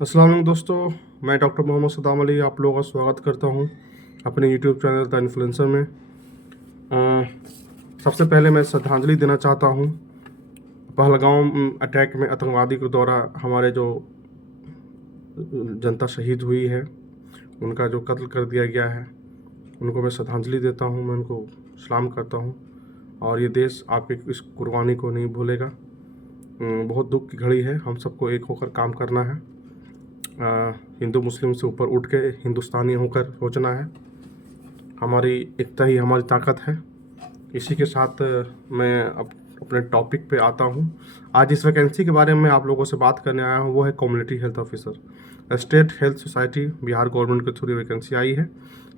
अस्सलाम वालेकुम दोस्तों, मैं डॉक्टर मोहम्मद सदाम अली आप लोगों का स्वागत करता हूं अपने यूट्यूब चैनल द इन्फ्लुएंसर में। सबसे पहले मैं श्रद्धांजलि देना चाहता हूं पहलगाम अटैक में आतंकवादी के द्वारा हमारे जो जनता शहीद हुई है, उनका जो कत्ल कर दिया गया है, उनको मैं श्रद्धांजलि देता हूं, मैं उनको सलाम करता हूं और ये देश आपकी इस कुर्बानी को नहीं भूलेगा। बहुत दुख की घड़ी है, हम सबको एक होकर काम करना है। हिंदू मुस्लिम से ऊपर उठ के हिंदुस्तानी होकर सोचना है। हमारी एकता ही हमारी ताकत है। इसी के साथ मैं अपने टॉपिक पे आता हूँ। आज इस वैकेंसी के बारे में आप लोगों से बात करने आया हूँ, वो है community health officer. State health society Bihar government के थ्रू ये वैकेंसी आई है।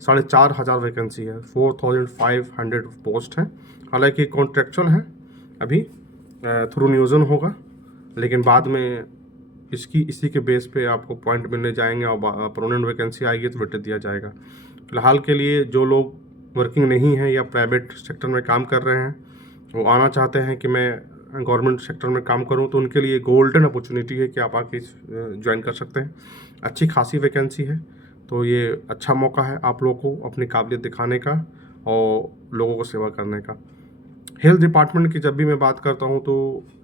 4,500 वैकेंसी है, 4,500 पोस्ट हैं। हालांकि कॉन्ट्रेक्चुअल है, अभी थ्रू नियोजन होगा, लेकिन बाद में इसी के बेस पे आपको पॉइंट मिलने जाएंगे और परमानेंट वैकेंसी आएगी तो वेटेज दिया जाएगा। फिलहाल के लिए जो लोग वर्किंग नहीं हैं या प्राइवेट सेक्टर में काम कर रहे हैं, वो आना चाहते हैं कि मैं गवर्नमेंट सेक्टर में काम करूं, तो उनके लिए गोल्डन अपॉर्चुनिटी है कि आप आके ज्वाइन कर सकते हैं। अच्छी खासी वैकेंसी है, तो ये अच्छा मौका है आप लोगों को अपनी काबिलियत दिखाने का और लोगों को सेवा करने का। हेल्थ डिपार्टमेंट की जब भी मैं बात करता हूँ तो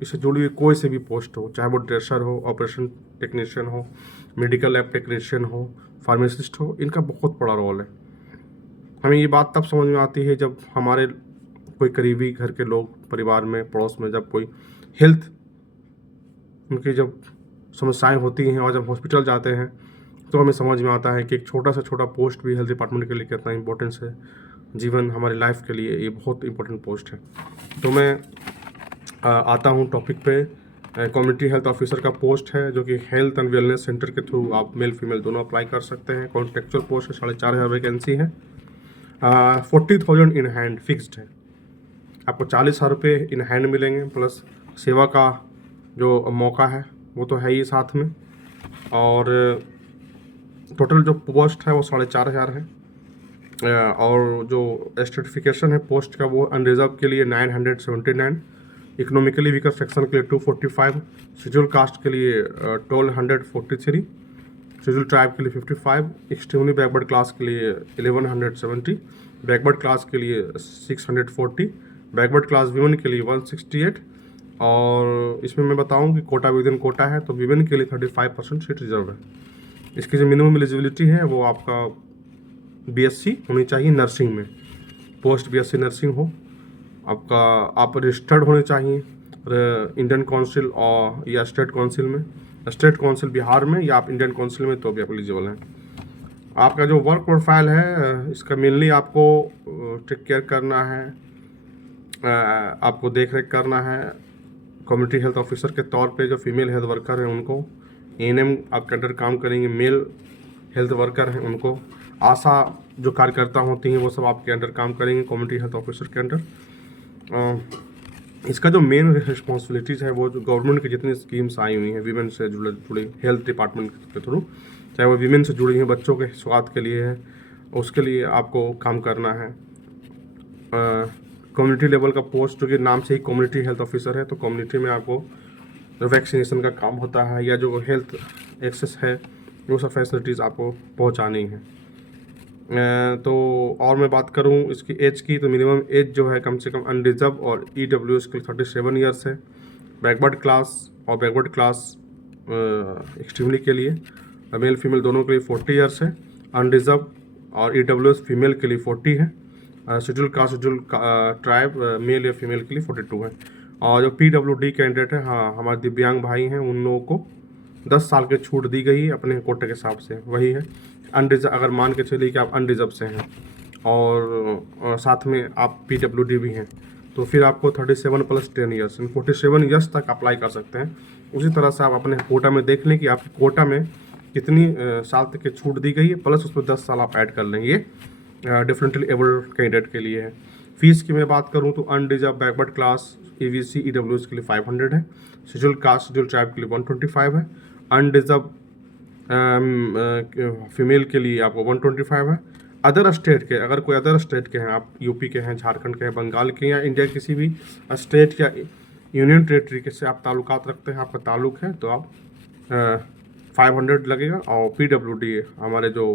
इससे जुड़ी हुई कोई से भी पोस्ट हो, चाहे वो ड्रेसर हो, ऑपरेशन टेक्नीशियन हो, मेडिकल लैब टेक्नीशियन हो, फार्मासिस्ट हो, इनका बहुत बड़ा रोल है। हमें ये बात तब समझ में आती है जब हमारे कोई करीबी घर के लोग, परिवार में, पड़ोस में, जब कोई हेल्थ उनकी जब समस्याएं होती हैं और जब हॉस्पिटल जाते हैं तो हमें समझ में आता है कि एक छोटा से छोटा पोस्ट भी हेल्थ डिपार्टमेंट के लिए कितना इंपॉर्टेंस है। जीवन हमारी लाइफ के लिए ये बहुत इंपॉर्टेंट पोस्ट है। तो मैं आता हूँ टॉपिक पे। कम्युनिटी हेल्थ ऑफिसर का पोस्ट है, जो कि हेल्थ एंड वेलनेस सेंटर के थ्रू आप मेल फीमेल दोनों अप्लाई कर सकते हैं। कॉन्ट्रेक्चुअल पोस्ट है, 4,500 वैकेंसी है। 40,000 इन हैंड फिक्स्ड है। आपको 40,000 रुपये इन हैंड मिलेंगे, प्लस सेवा का जो मौका है वो तो है ही साथ में। और टोटल जो पोस्ट है वो 4,500 है। और जो स्ट्रेटिफिकेशन है पोस्ट का वो अनरिजर्व के लिए 979, इकोनॉमिकली वीकर सेक्शन के लिए 245, शेड्यूल कास्ट के लिए 1243, शेड्यूल ट्राइब के लिए 55, एक्सट्रीमली बैकवर्ड क्लास के लिए 1170, बैकवर्ड क्लास के लिए 640, बैकवर्ड क्लास वीमेन के लिए 168। और इसमें मैं बताऊं कि कोटा विद इन कोटा है, तो वीमेन के लिए 35% सीट रिजर्व है। इसकी जो मिनिमम एलिजिबिलिटी है वो आपका बीएससी होनी चाहिए नर्सिंग में, पोस्ट बीएससी नर्सिंग हो आपका। आप रजिस्टर्ड होने चाहिए इंडियन काउंसिल और या स्टेट काउंसिल में, स्टेट काउंसिल बिहार में या आप इंडियन काउंसिल में, तो भी आप एलिजिबल हैं। आपका जो वर्क प्रोफाइल है इसका मेनली आपको टेक केयर करना है, आपको देख रेख करना है। कम्युनिटी हेल्थ ऑफिसर के तौर पे जो फीमेल हेल्थ वर्कर हैं उनको, एएनएम आपके अंडर काम करेंगे, मेल हेल्थ वर्कर हैं उनको, आशा जो कार्यकर्ता होती हैं वो सब आपके अंडर काम करेंगे कम्युनिटी हेल्थ ऑफिसर के अंडर। इसका जो मेन रिस्पॉन्सिबिलिटीज़ है वो जो गवर्नमेंट की जितनी स्कीम्स आई हुई हैं वीमेन से जुड़ी हेल्थ डिपार्टमेंट के थ्रू, चाहे वो वीमेन से जुड़ी हैं, बच्चों के स्वास्थ्य के लिए है, उसके लिए आपको काम करना है। कम्युनिटी लेवल का पोस्ट जो कि नाम से ही कम्युनिटी हेल्थ ऑफिसर है, तो कम्युनिटी में आपको जो वैक्सीनेशन का काम होता है या जो हेल्थ एक्सेस है वो सब फैसिलिटीज़ आपको पहुंचानी है। तो और मैं बात करूं इसकी एज की, तो मिनिमम एज जो है कम से कम अनरिजर्व और ईडब्ल्यूएस के 37 ईयर्स है। बैकवर्ड क्लास और बैकवर्ड क्लास एक्सट्रीमली के लिए मेल फीमेल दोनों के लिए 40 ईयर्स है। अनरिजर्व और ईडब्ल्यूएस फीमेल के लिए 40 है। Schedule caste, schedule tribe male या फीमेल के लिए 42 है। और जो पीडब्ल्यूडी कैंडिडेट है, हाँ हमारे दिव्यांग भाई हैं, उन लोगों को 10 साल की छूट दी गई है अपने कोटे के हिसाब से, वही है। अनरिजर्व अगर मान के चलिए कि आप अनरिजर्व से हैं और साथ में आप पीडब्ल्यूडी भी हैं, तो फिर आपको 37 + 10 ईयर्स 47 ईयर्स तक अप्लाई कर सकते हैं। उसी तरह से आप अपने कोटा में देख लें कि आपकी कोटा में कितनी साल तक की छूट दी गई है, प्लस उसमें 10 साल आप ऐड कर लेंगे। डिफरेंटली एबल्ड कैंडिडेट के लिए है। फीस की मैं बात करूं तो unreserved backward class AVC EWS के लिए 500 है। शेड्यूल कास्ट, शेड्यूल ट्राइब के लिए 125 है। अनरिजर्व फीमेल के लिए आपको 125 है। अदर स्टेट के, अगर कोई अदर स्टेट के हैं, आप यूपी के हैं, झारखंड के हैं, बंगाल के, या इंडिया किसी भी स्टेट या यूनियन टेरेटरी के से आप ताल्लुकात रखते हैं, आपका ताल्लुक है, तो आप 500 लगेगा, और PWD हमारे जो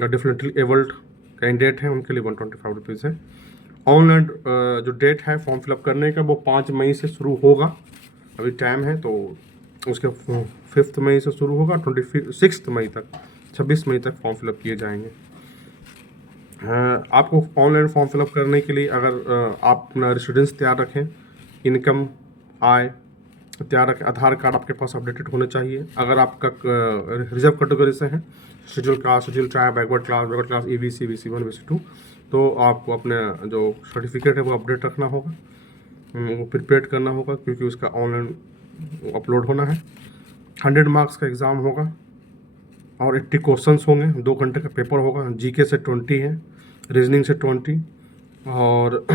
डिफरेंटली एबल्ड कैंडिडेट हैं उनके लिए 125 रुपीज़ है। ऑनलाइन जो डेट है फॉर्म फिलअप करने का वो 5 मई से शुरू होगा, अभी टाइम है, तो उसके 5 मई से शुरू होगा, 26 मई तक, 26 मई तक फॉर्म फिलअप किए जाएंगे। आपको ऑनलाइन फॉर्म फिलअप करने के लिए अगर आप अपना रेसिडेंस तैयार रखें, इनकम आय तैयार रखें, आधार कार्ड आपके पास अपडेटेड होने चाहिए। अगर आपका रिजर्व कैटेगरी से है, schedule caste, schedule tribe, backward class EBC, BC1, BC2, तो आपको अपने जो सर्टिफिकेट है वो अपडेट रखना होगा, वो प्रिपेयर करना होगा, क्योंकि उसका ऑनलाइन अपलोड होना है। 100 मार्क्स का एग्ज़ाम होगा और 80 क्वेश्चंस होंगे, 2 घंटे का पेपर होगा। GK से 20 है, रीजनिंग से 20, और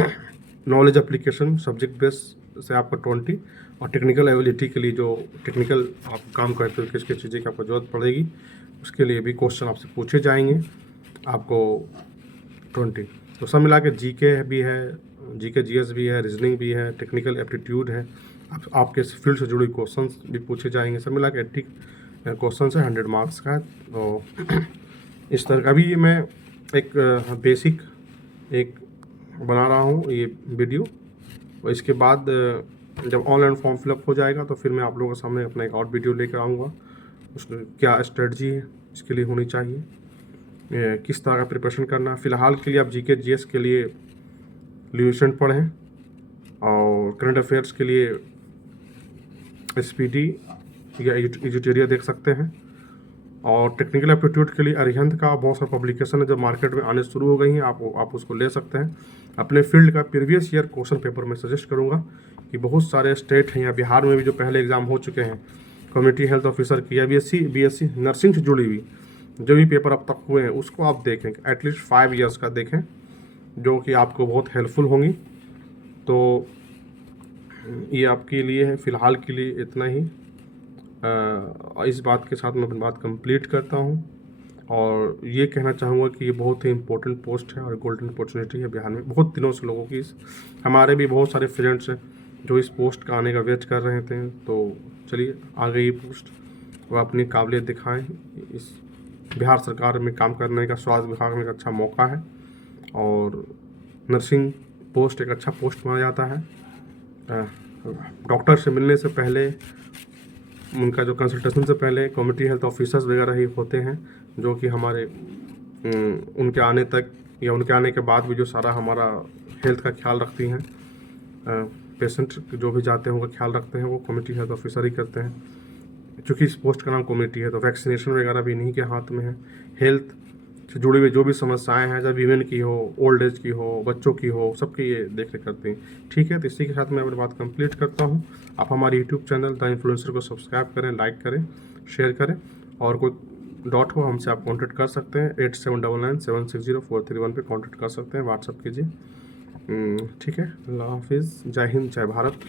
नॉलेज एप्लीकेशन सब्जेक्ट बेस से आपका 20, और टेक्निकल एबिलिटी के लिए जो टेक्निकल आप काम करते हो, किस किस चीज़ें की आपको ज़रूरत पड़ेगी, उसके लिए भी क्वेश्चन आपसे पूछे जाएंगे, आपको 20। तो सब मिला के GK भी है, GK GS भी है, रीजनिंग भी है, टेक्निकल एप्टीट्यूड है, आपके फील्ड से जुड़ी क्वेश्चंस भी पूछे जाएंगे। सब मिला के 80 क्वेश्चन है, 100 मार्क्स का है। तो इस तरह का अभी मैं एक बेसिक एक बना रहा हूँ ये वीडियो, और इसके बाद जब ऑनलाइन फॉर्म फिलअप हो जाएगा तो फिर मैं आप लोगों के सामने अपना एक और वीडियो लेकर आऊँगा, उसमें क्या स्ट्रेटजी है इसके लिए होनी चाहिए, किस तरह का प्रिपरेशन करना है। फ़िलहाल के लिए आप GK GS के लिए ल्यूसेंट पढ़ें, और करंट अफेयर्स के लिए SPD या एजुटेरिया देख सकते हैं, और टेक्निकल एप्टीट्यूड के लिए अरिहंत का बहुत सारा पब्लिकेशन है जो मार्केट में आने शुरू हो गई हैं, आप उसको ले सकते हैं। अपने फील्ड का प्रीवियस ईयर क्वेश्चन पेपर मैं सजेस्ट करूंगा कि बहुत सारे स्टेट हैं या बिहार में भी जो पहले एग्ज़ाम हो चुके हैं, कम्युनिटी हेल्थ ऑफिसर की या BSc नर्सिंग से जुड़ी हुई जो भी पेपर अब तक हुए हैं उसको आप देखें, एटलीस्ट 5 ईयर्स का देखें, जो कि आपको बहुत हेल्पफुल होंगी। तो ये आपके लिए है, फ़िलहाल के लिए इतना ही। इस बात के साथ मैं अपनी बात कंप्लीट करता हूँ, और ये कहना चाहूँगा कि ये बहुत ही इम्पोर्टेंट पोस्ट है और गोल्डन अपॉर्चुनिटी है बिहार में। बहुत दिनों से लोगों की हमारे भी बहुत सारे फ्रेंड्स हैं जो इस पोस्ट का आने का वेट कर रहे थे, तो चलिए आ गई पोस्ट, वो अपनी काबिलियत दिखाएं। इस बिहार सरकार में काम करने का स्वास्थ्य विभाग में एक अच्छा मौका है, और नर्सिंग पोस्ट एक अच्छा पोस्ट माना जाता है। डॉक्टर से मिलने से पहले, उनका जो कंसल्टेशन से पहले कम्युनिटी हेल्थ ऑफिसर्स वगैरह ही होते हैं, जो कि हमारे उनके आने तक या उनके आने के बाद भी जो सारा हमारा हेल्थ का ख्याल रखती हैं, पेशेंट जो भी जाते हैं उनका ख्याल रखते हैं, वो कम्युनिटी हेल्थ ऑफिसर ही करते हैं। क्योंकि इस पोस्ट का नाम कम्युनिटी है, तो वैक्सीनेशन वगैरह भी इन्हीं के हाथ में है। हेल्थ से जुड़ी हुई जो भी समस्याएं हैं, चाहे वीमेन की हो, ओल्ड एज की हो, बच्चों की हो, सबकी ये देख रेख करती हैं। ठीक है, तो इसी के साथ मैं अपनी बात कंप्लीट करता हूँ। आप हमारे यूट्यूब चैनल द इन्फ्लुएंसर को सब्सक्राइब करें, लाइक करें, शेयर करें, और कोई डॉट हो हमसे आप कॉन्टैक्ट कर सकते हैं, 8799760431 पे कॉन्टैक्ट कर सकते हैं, व्हाट्सअप कीजिए। ठीक है, अल्लाह हाफिज़, जय हिंद, जय भारत।